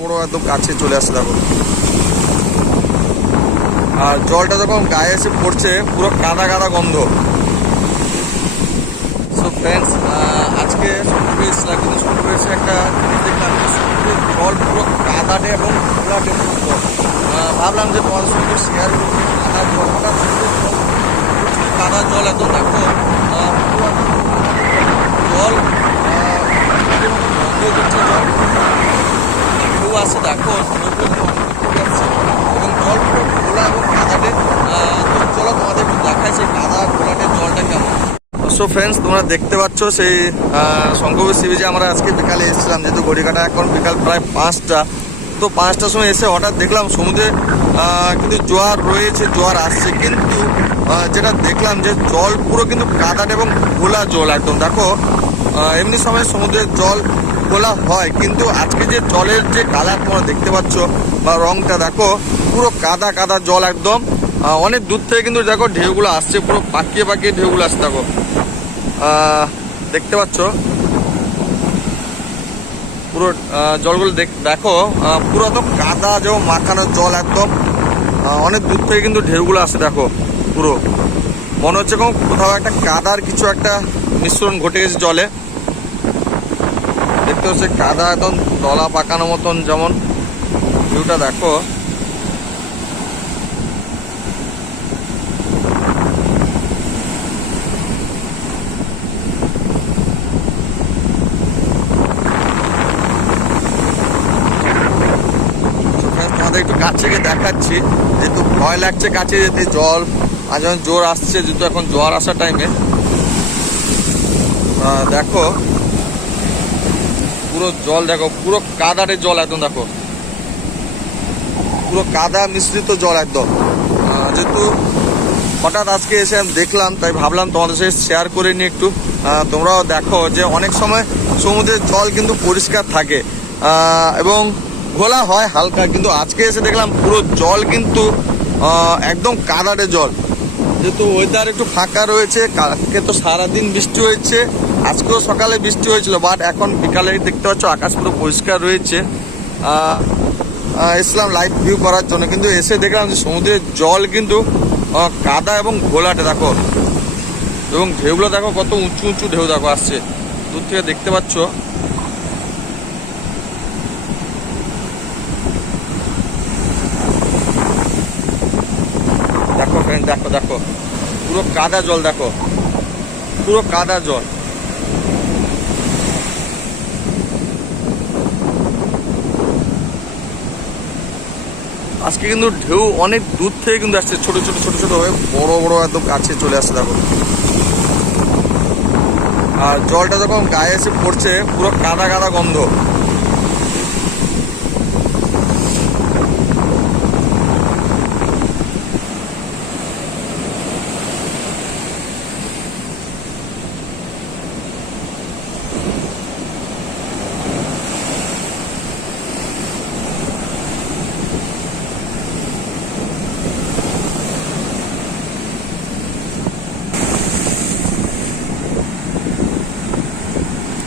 বড় একদম কাছে চলে আসছে দেখো। আর জলটা যখন গায়ে এসে পড়ছে পুরো কাদা কাদা গন্ধ। সো ফ্রেন্ডস, আজকে সমুদ্রে এসেছিলাম, কিন্তু সমুদ্রে এসে একটা জিনিস দেখলাম, সমুদ্রের জল পুরো কাদাটে এবং ঘোলাটে মুক্ত। ভাবলাম যে তোমাদের সঙ্গে শেয়ার করবো কাদার জলটা, সমুদ্রের জল প্রচুর কাদার জল একদম দেখো। জল বন্ধ করছে, জল ঢেউ আসছে দেখো, আসছে এবং জল পুরো ঘোলা এবং কাদাটে। তো চলো তোমাদের একটু দেখায় সেই কাদা ঘোলাটে জলটা কেমন। সো ফ্রেন্ডস, তোমরা দেখতে পাচ্ছ সেই শঙ্করপুর সি বিচে আমরা আজকে বিকালে এসেছিলাম, যেহেতু ঘড়িকাটা এখন বিকাল প্রায় 5টা। তো 5টার সময় এসে হঠাৎ দেখলাম সমুদ্রে কিন্তু জোয়ার রয়েছে, জোয়ার আসছে, কিন্তু যেটা দেখলাম যে জল পুরো কিন্তু কাদাটে এবং ঘোলা জল একদম দেখো। এমনি সময় সমুদ্রের জল ঘোলা হয়, কিন্তু আজকে যে জলের যে কালার তোমরা দেখতে পাচ্ছ বা রংটা দেখো, পুরো কাদা কাদা জল একদম। অনেক দূর থেকে কিন্তু দেখো ঢেউগুলো আসছে, পুরো পাকিয়ে পাকিয়ে ঢেউগুলো আসছে দেখো, দেখতে পাচ্ছ পুরো জলগুলো দেখো, পুরো একদম কাদা যেমন মাখানো জল একদম। অনেক দূর থেকে কিন্তু ঢেউগুলো আসে দেখো, পুরো মনে হচ্ছে কোথাও একটা কাদার কিছু একটা মিশ্রণ ঘটে গেছে জলে। দেখতে হচ্ছে কাদা একদম দলা পাকানো মতন যেমন ভিউটা দেখো। একটু কাছে গিয়ে দেখাচ্ছি, যেহেতু ভয় লাগছে কাছে যেতে, জল আর যখন জোর আসছে, যেহেতু এখন জোয়ার আসার টাইমে দেখো পুরো জল দেখো, পুরো কাদারে জল একদম দেখো, পুরো কাদা মিশ্রিত জল একদম। যেহেতু হঠাৎ আজকে এসে আমি দেখলাম, তাই ভাবলাম তোমাদের সাথে শেয়ার করে নিই একটু। তোমরাও দেখো যে অনেক সময় সমুদ্রের জল কিন্তু পরিষ্কার থাকে এবং ঘোলা হয় হালকা, কিন্তু আজকে এসে দেখলাম পুরো জল কিন্তু একদম কাদারে জল। যেহেতু ওয়েদার একটু ফাঁকা রয়েছে, কালকে তো সারাদিন বৃষ্টি হয়েছে, আজকেও সকালে বৃষ্টি হয়েছিল, বাট এখন বিকালে দেখতে পাচ্ছ আকাশ পুরো পরিষ্কার রয়েছে। এসলাম লাইভ ভিউ করার জন্য, কিন্তু এসে দেখলাম যে সমুদ্রের জল কিন্তু কাদা এবং ঘোলাটে দেখো, এবং ঢেউগুলো দেখো কত উঁচু উঁচু ঢেউ দেখো আসছে, দূর থেকে দেখতে পাচ্ছ। দেখো ফ্রেন্ড, দেখো দেখো পুরো কাদা জল দেখো, পুরো কাদা জল। আজকে কিন্তু ঢেউ অনেক দূর থেকে কিন্তু আসছে, ছোট ছোট ছোট ছোট হয়ে বড় বড় একদম কাছে চলে আসছে দেখো। আর জলটা যখন গায়ে এসে পড়ছে পুরো কাদা কাদা গন্ধ।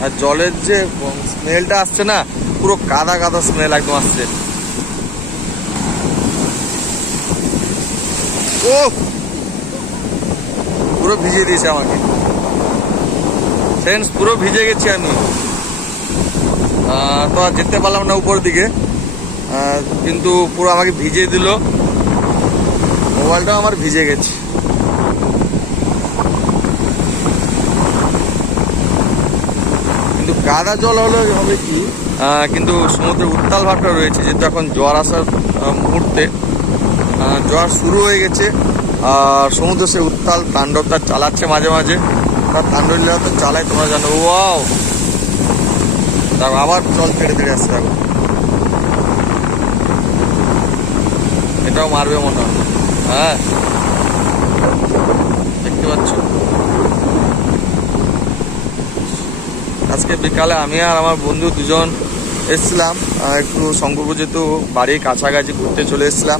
আর জলের যে স্মেলটা আসছে না, পুরো কাদা কাদা স্মেল একদম আসছে। ও পুরো ভিজিয়ে দিয়েছে আমাকে ফ্রেন্ডস, পুরো ভিজে গেছি আমি। তো আর যেতে পারলাম না উপর দিকে, কিন্তু পুরো আমাকে ভিজিয়ে দিল, মোবাইলটাও আমার ভিজে গেছে। কিন্তু কাদা জল হলে হবে কি, কিন্তু সমুদ্রের উত্তাল ভাবটা রয়েছে, যেহেতু এখন জোয়ার আসার মুহূর্তে, জোয়ার শুরু হয়ে গেছে, আর সমুদ্র সে উত্তাল তাণ্ডবটা চালাচ্ছে মাঝে মাঝে, তার তাণ্ডবলীলা তো চালায় তোমরা জানো। ওয়াও দেখো আবার জল তেড়ে তেড়ে আসছে দেখো, এটাও মারবে মনে হয়। হ্যাঁ দেখতে পাচ্ছ, আজকে বিকালে আমি আর আমার বন্ধু দুজন এসছিলাম একটু শঙ্করপুর, যেহেতু বাড়ির কাছাকাছি ঘুরতে চলে এসেছিলাম,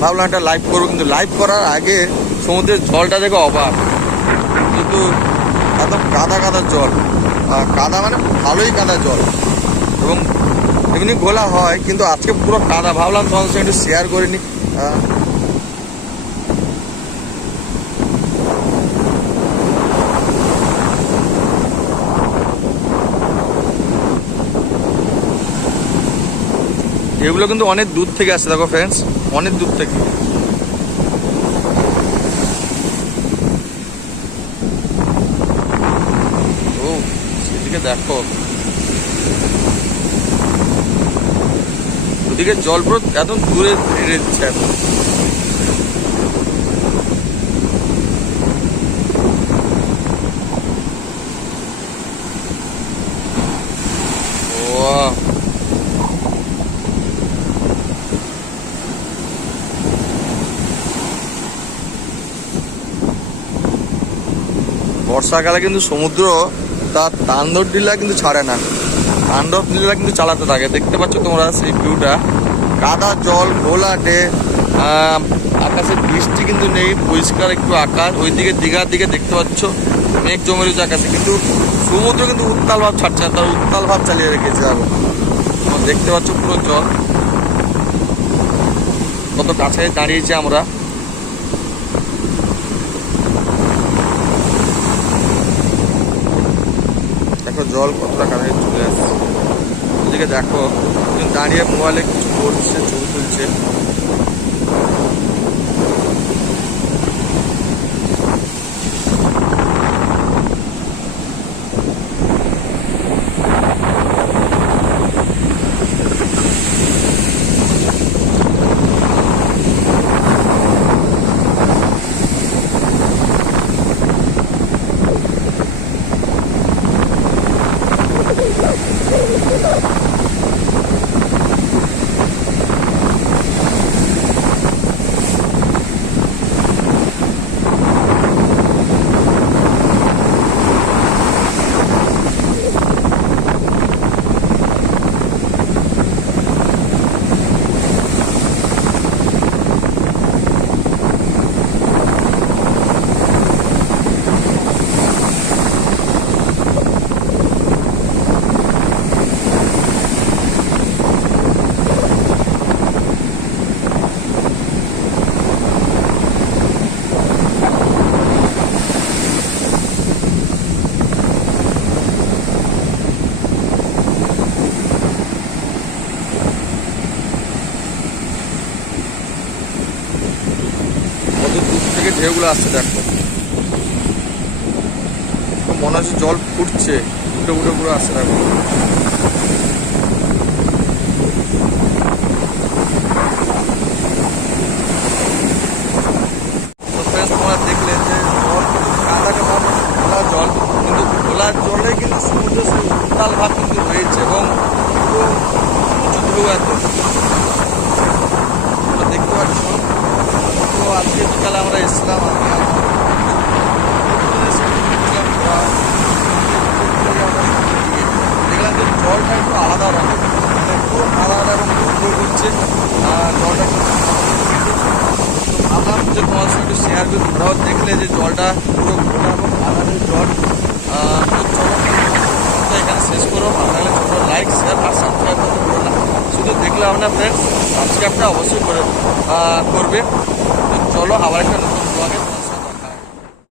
ভাবলাম একটা লাইভ করবো। কিন্তু লাইভ করার আগে সমুদ্রের জলটা দেখো অবাক, কিন্তু একদম কাদা কাদা জল, কাদা মানে ভালোই কাদা জল, এবং এমনি ঘোলা হয়, কিন্তু আজকে পুরো কাদা। ভাবলাম তোমাদের সঙ্গে একটু শেয়ার করে নি। এগুলো কিন্তু অনেক দূর থেকে আসছে, দেখো ফ্রেন্ডস, অনেক দূর থেকে। ও সেদিকে দেখো, ওদিকে জল পুরো এত দূরে বেড়ে দিচ্ছে এখন। বর্ষাকালে কিন্তু সমুদ্র তার তাণ্ডব লীলা কিন্তু ছাড়ে না, তাণ্ডব লীলা কিন্তু চালাতে থাকে। দেখতে পাচ্ছ তোমরা সেই ভিউটা, কাদা জল ঘোলাটে, আকাশে বৃষ্টি কিন্তু নেই, পরিষ্কার একটু আকাশ। ওইদিকে দীঘার দিকে দেখতে পাচ্ছ মেঘ জমে রয়েছে আকাশে, কিন্তু সমুদ্র কিন্তু উত্তাল ভাব ছাড়ছে না, তার উত্তাল ভাব চালিয়ে রেখেছে। এখন দেখতে পাচ্ছ পুরো জল, কত কাছে দাঁড়িয়েছে আমরা। দেখো জল কতটা কাছে চলে আসছে। ওদিকে দেখো দাঁড়িয়ে মোবাইলে কিছু করছে, ছবি তুলছে। কত দূর থেকে ঢেউগুলো আসছে দেখো, মনে হচ্ছে জল ফুটছে, ফুটে ফুটে পুরো আসছে দেখো। তোমরা দেখলে যে জল কাদা কাদা খোলা জল, কিন্তু খোলা জলে কিন্তু সমুদ্রের সেই উত্তাল ভাব কিন্তু রয়েছে, এবং পুরো উঁচু ঢেউ এত দেখতে পাচ্ছ। তো আজকে বিকালে আমরা এসেছিলাম, দেখলাম যে জলটা একটু আলাদা রকম, মানে পুরো আলাদা এবং পুরো হচ্ছে জলটা। তো ভাবলাম যে তোমার সঙ্গে একটু শেয়ার করে, তোমরাও দেখলে যে জলটা পুরো ঘোলা এবং আলাদা জল। তো এখানে শেষ করো। ভালো লাগলে ছোটো লাইক, শেয়ার আর সাবস্ক্রাইব করতে ভুলো না। শুধু দেখলে হবে না ফ্রেন্ডস, সাবস্ক্রাইবটা অবশ্যই করবে। চলো আবার একটা নতুন ব্লগে